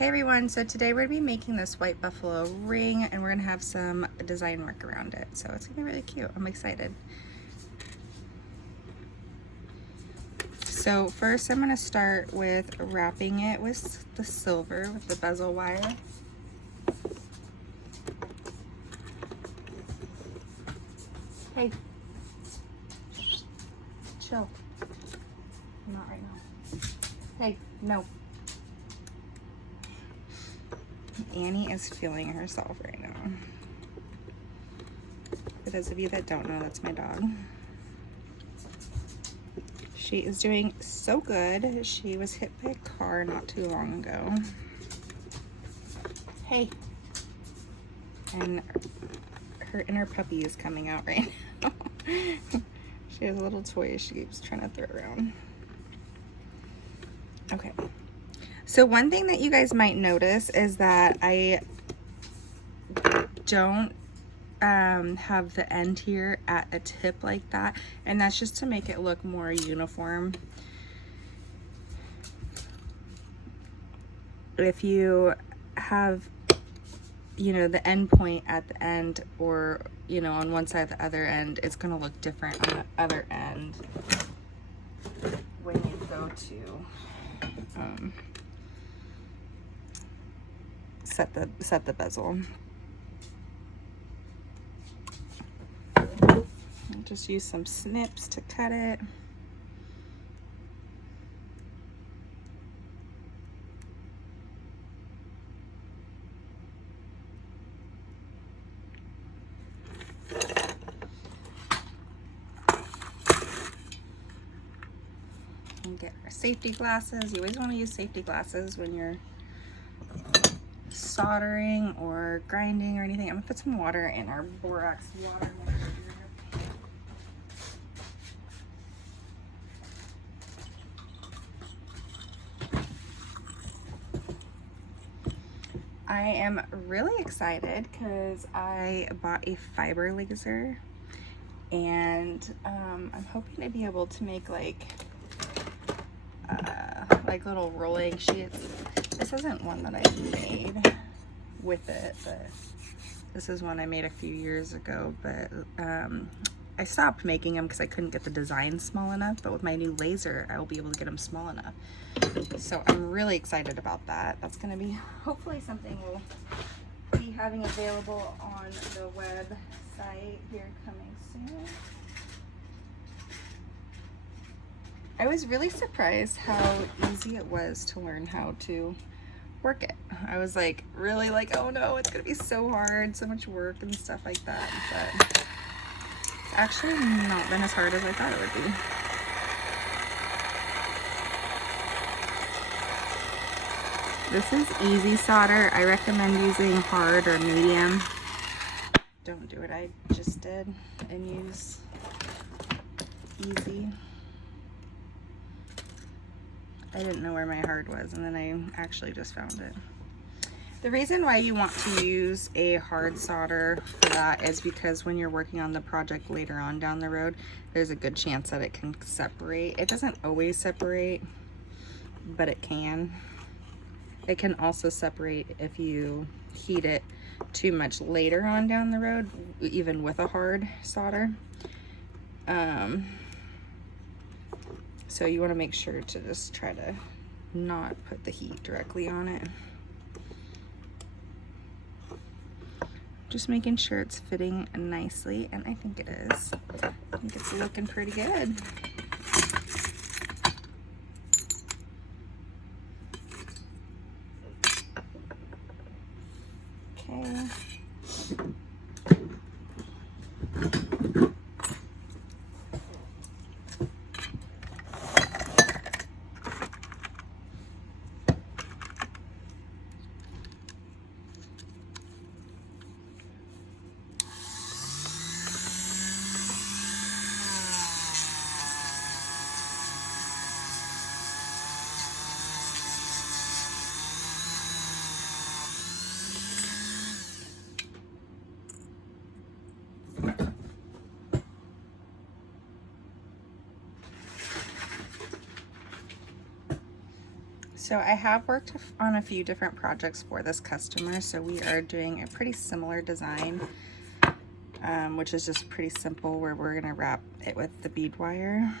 Hey everyone, so today we're going to be making this white buffalo ring and we're going to have some design work around it. So it's going to be really cute. I'm excited. So first I'm going to start with wrapping it with the silver, with the bezel wire. Hey, chill. Not right now. Hey, no. Annie is feeling herself right now. For those of you that don't know, that's my dog. She is doing so good. She was hit by a car not too long ago. Hey. And her inner puppy is coming out right now. She has a little toy she keeps trying to throw around. Okay. So one thing that you guys might notice is that I don't have the end here at a tip like that, and that's just to make it look more uniform. If you have, you know, the end point at the end, or you know, on one side or the other end, it's going to look different on the other end when you go to set the bezel. I'll just use some snips to cut it. And get our safety glasses. You always want to use safety glasses when you're soldering or grinding or anything. I'm gonna put some water in our borax water mixer here. I am really excited because I bought a fiber laser, and I'm hoping to be able to make like little rolling sheets. This isn't one that I made with it, but this is one I made a few years ago, but I stopped making them because I couldn't get the design small enough, but with my new laser I will be able to get them small enough. So I'm really excited about that. That's going to be hopefully something we'll be having available on the website here coming soon. I was really surprised how easy it was to learn how to work it. I was like really like, oh no, it's gonna be so hard, so much work and stuff like that, but it's actually not been as hard as I thought it would be. This is easy solder. I recommend using hard or medium. Don't do what I just did and use easy. I didn't know where my hard was, and then I actually just found it. The reason why you want to use a hard solder for that is because when you're working on the project later on down the road, there's a good chance that it can separate. It doesn't always separate, but it can. It can also separate if you heat it too much later on down the road, even with a hard solder. So you want to make sure to just try to not put the heat directly on it. Just making sure it's fitting nicely, and I think it is. I think it's looking pretty good. Okay. So I have worked on a few different projects for this customer, so we are doing a pretty similar design, which is just pretty simple, where we're gonna wrap it with the bead wire.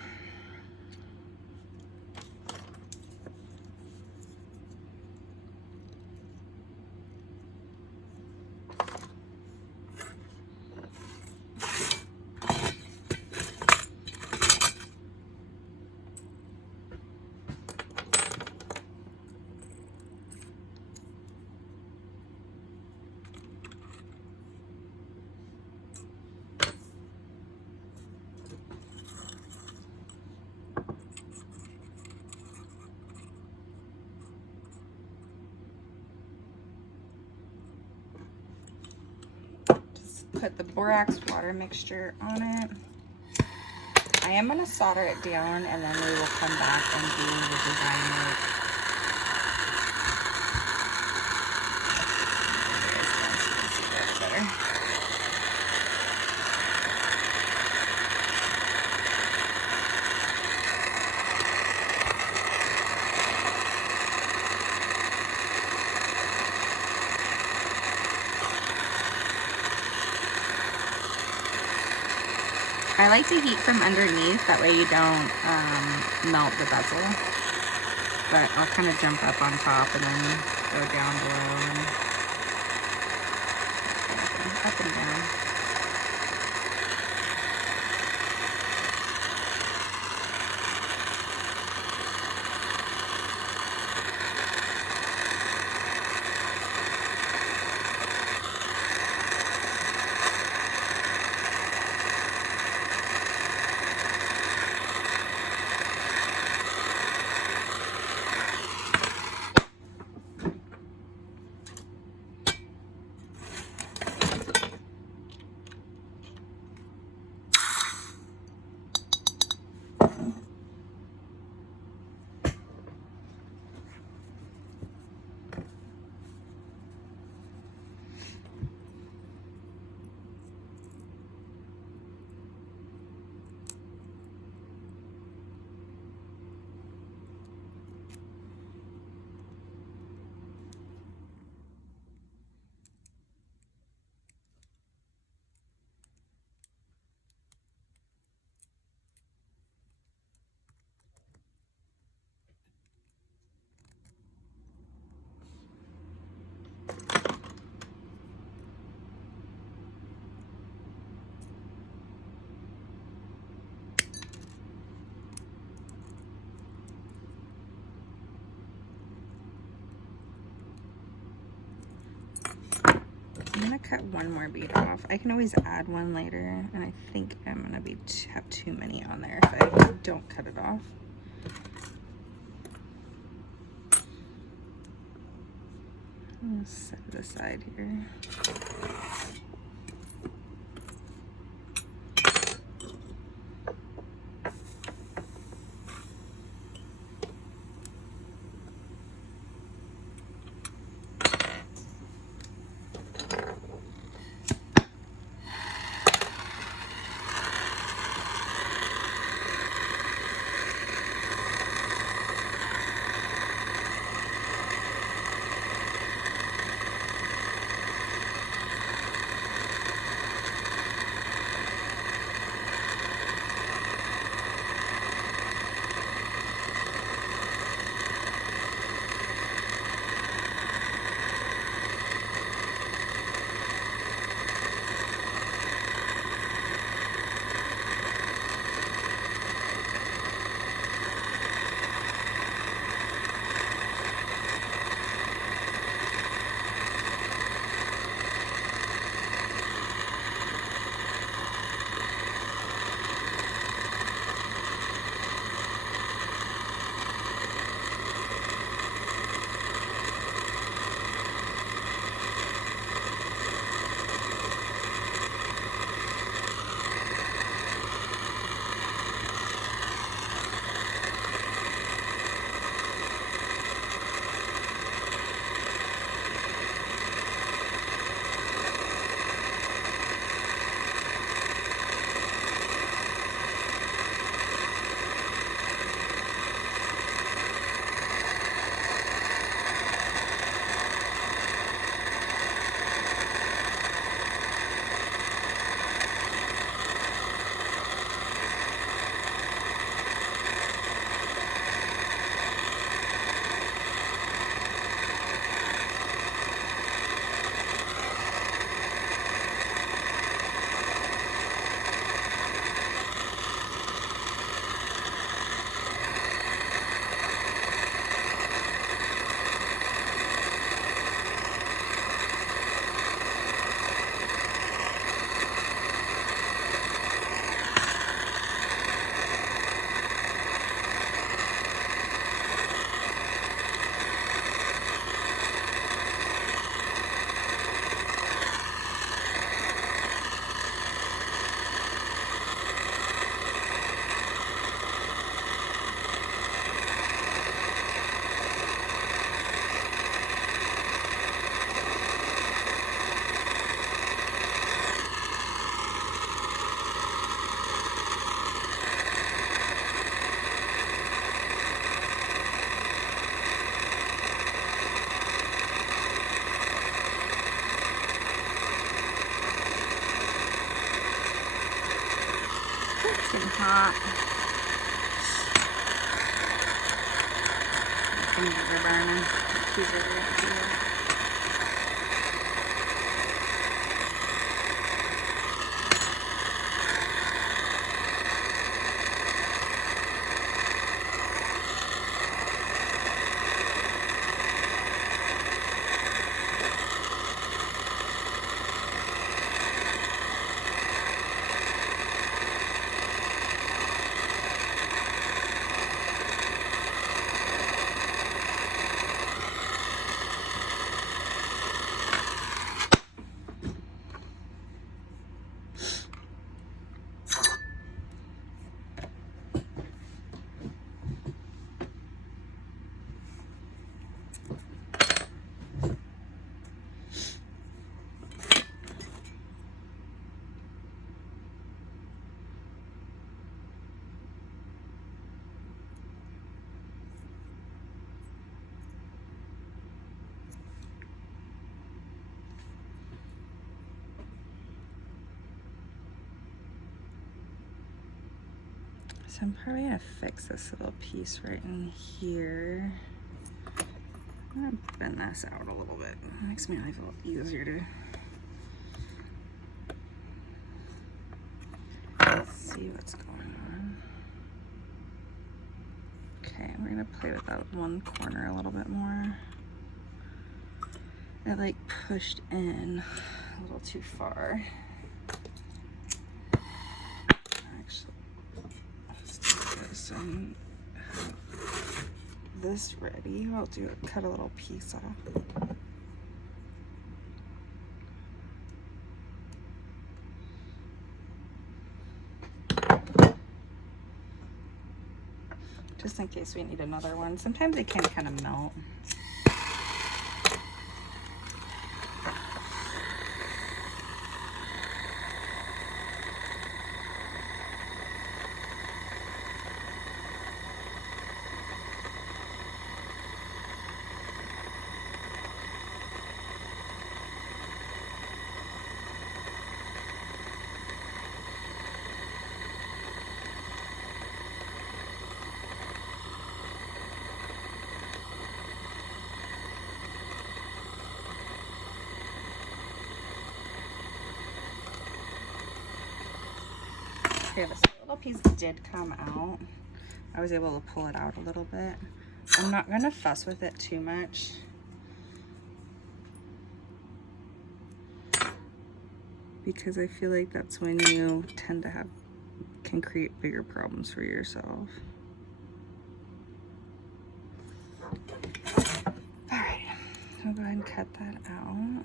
Put the borax water mixture on it. I am going to solder it down, and then we will come back and do the design work. I like to heat from underneath, that way you don't melt the bezel. But I'll kind of jump up on top and then go down below and up and down. I'm gonna cut one more bead off. I can always add one later, and I think I'm gonna have too many on there if I don't cut it off. I'll set it aside here. hot. Fingers are burning. Keys are right here. So I'm probably gonna fix this little piece right in here. I'm gonna bend this out a little bit. It makes my life a little easier to see what's going on. Okay, we're gonna play with that one corner a little bit more. I like pushed in a little too far. Actually, let's do this and have this ready. I'll cut a little piece off. Just in case we need another one. Sometimes they can kind of melt. Okay, this little piece did come out. I was able to pull it out a little bit. I'm not gonna fuss with it too much. Because I feel like that's when you tend to can create bigger problems for yourself. All right, I'll go ahead and cut that out.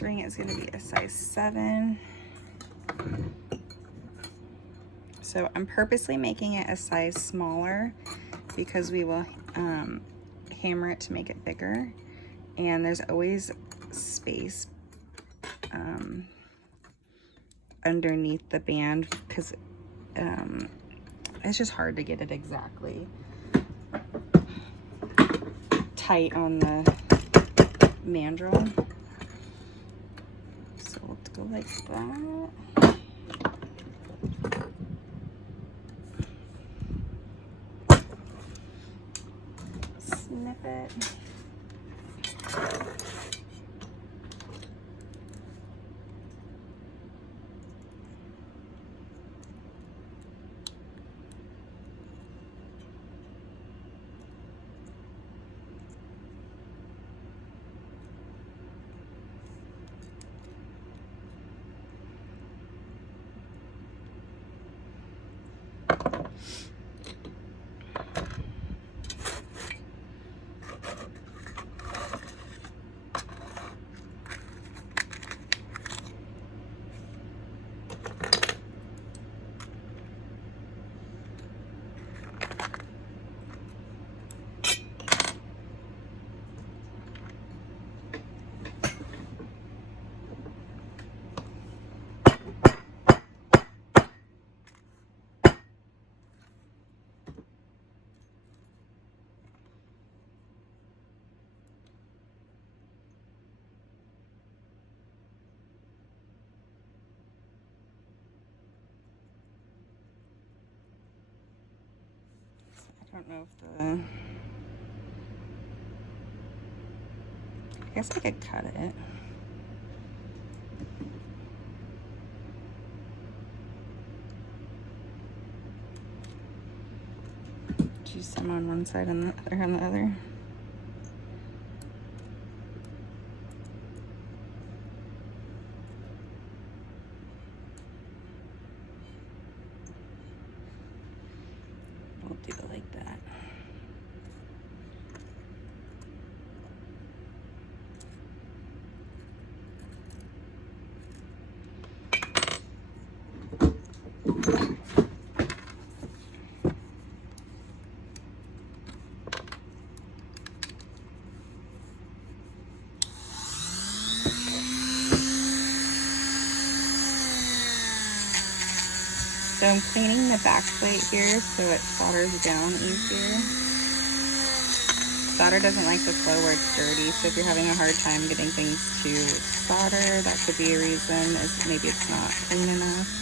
This ring is going to be a size 7. So I'm purposely making it a size smaller because we will hammer it to make it bigger. And there's always space underneath the band because it's just hard to get it exactly tight on the mandrel. So we'll go like that. Snip it. I don't know if the, I guess I could cut it. Do some on one side and the other on the other. We'll do it like that. So I'm cleaning the back plate here so it solders down easier. Solder doesn't like the flow where it's dirty, so if you're having a hard time getting things to solder, that could be a reason, is maybe it's not clean enough.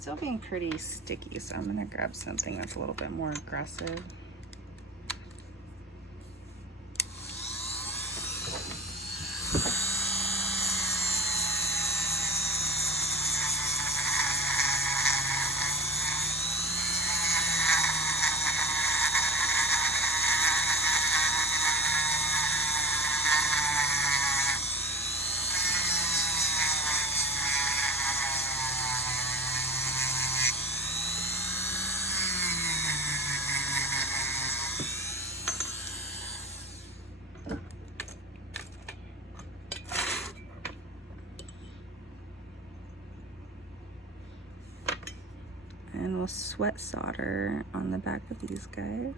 Still being pretty sticky, so I'm gonna grab something that's a little bit more aggressive. And we'll sweat solder on the back of these guys.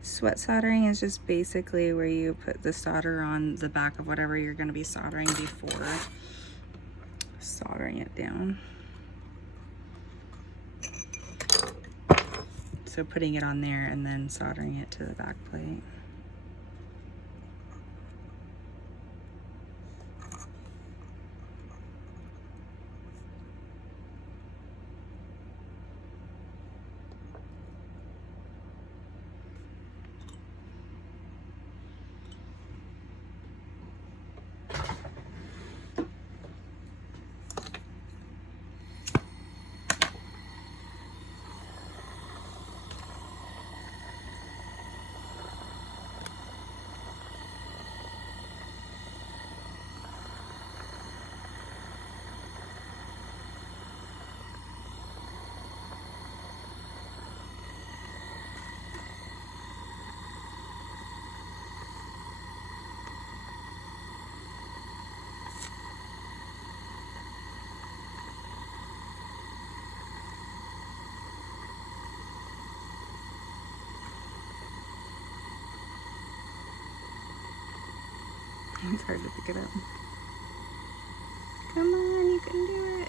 Sweat soldering is just basically where you put the solder on the back of whatever you're going to be soldering before soldering it down. So putting it on there and then soldering it to the back plate. It's hard to pick it up. Come on, you can do it.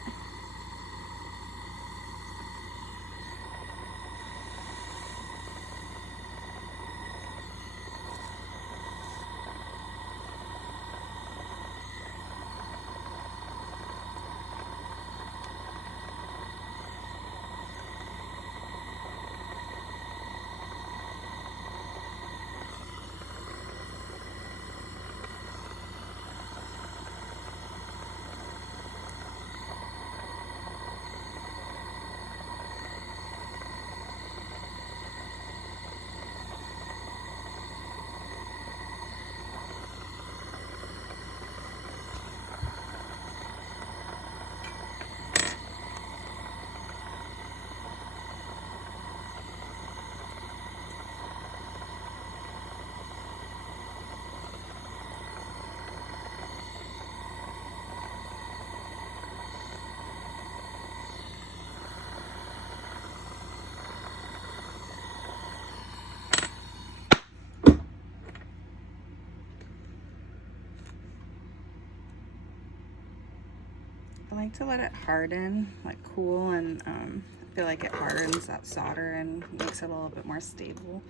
I like to let it harden, like cool, and I feel like it hardens that solder and makes it a little bit more stable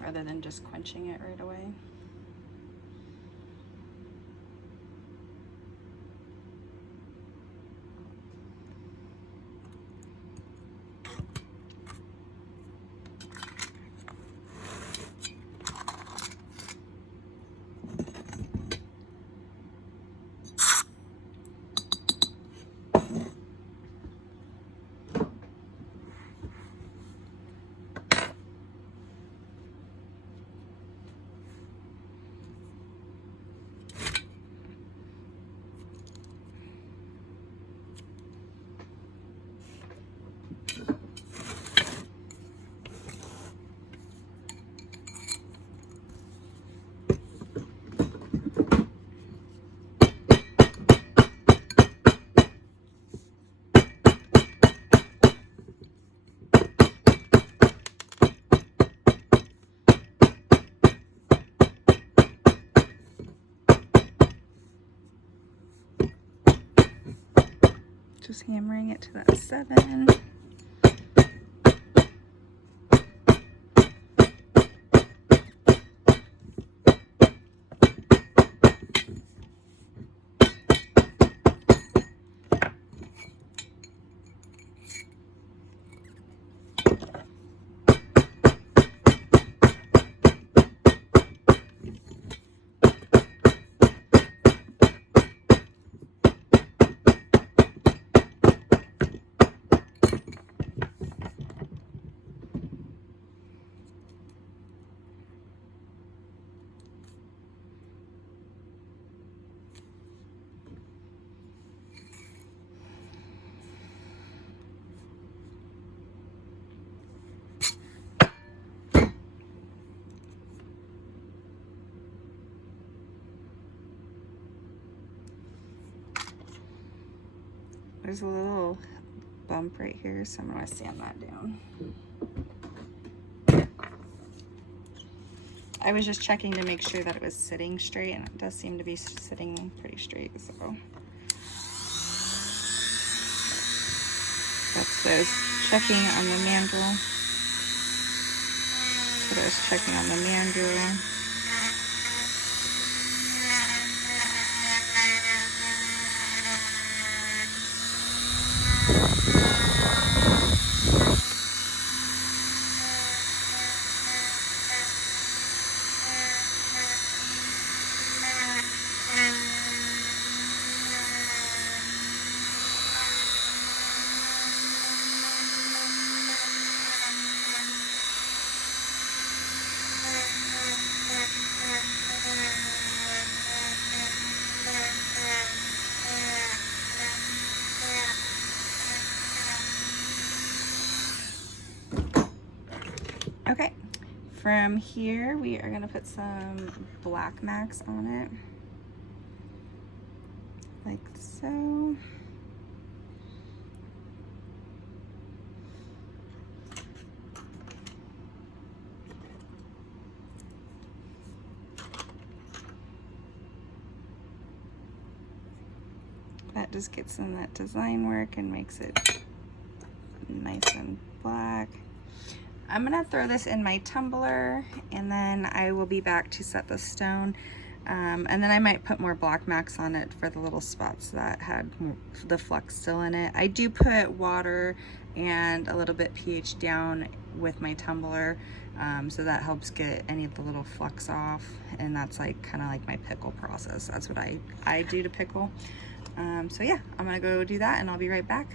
rather than just quenching it right away. Just hammering it to that 7. There's a little bump right here, so I'm going to sand that down. I was just checking to make sure that it was sitting straight, and it does seem to be sitting pretty straight, so. That's what I was checking on the mandrel. That's what I was checking on the mandrel. Okay, from here we are going to put some black max on it, like so. just gets in that design work and makes it nice and black. I'm gonna throw this in my tumbler, and then I will be back to set the stone. And then I might put more black wax on it for the little spots that had the flux still in it. I do put water and a little bit pH down with my tumbler, so that helps get any of the little flux off, and that's like kind of like my pickle process. That's what I do to pickle. So yeah, I'm gonna go do that and I'll be right back.